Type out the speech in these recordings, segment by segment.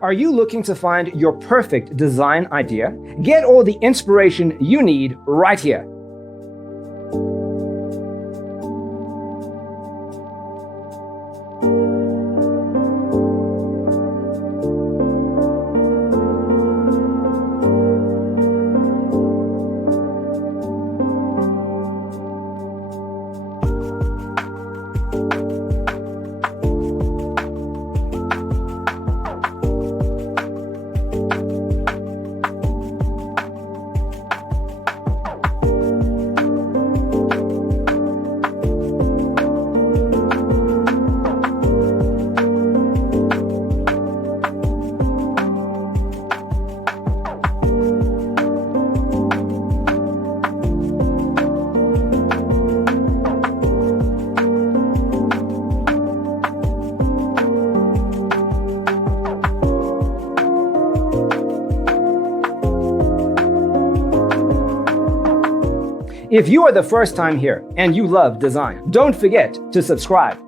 Are you looking to find your perfect design idea? Get all the inspiration you need right here. If you are the first time here and you love design, don't forget to subscribe.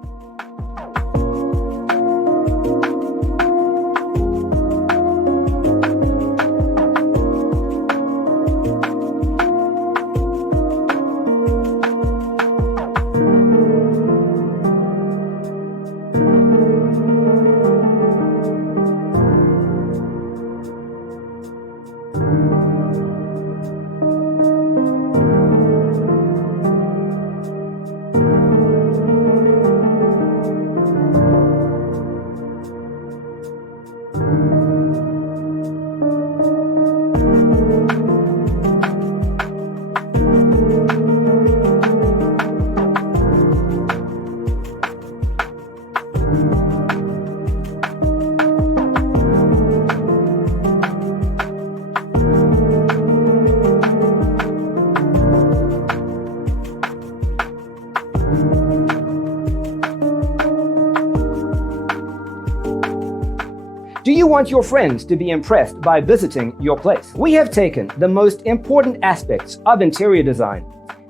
Do you want your friends to be impressed by visiting your place? We have taken the most important aspects of interior design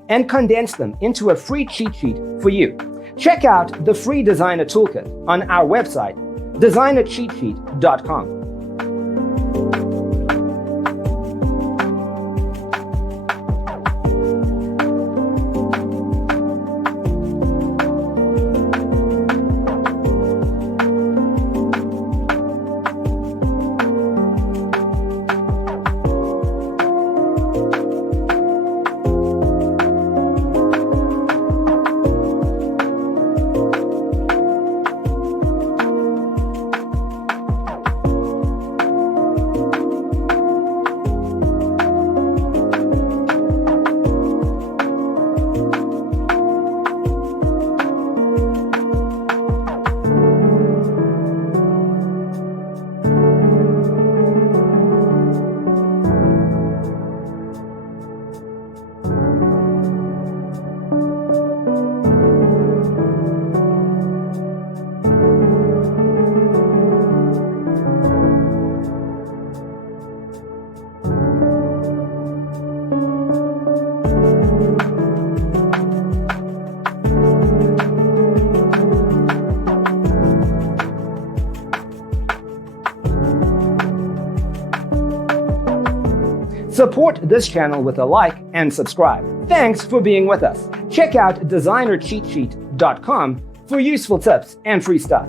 and condensed them into a free cheat sheet for you. Check out the free designer toolkit on our website, designercheatsheet.com. Support this channel with a like and subscribe. Thanks for being with us. Check out designercheatsheet.com for useful tips and free stuff.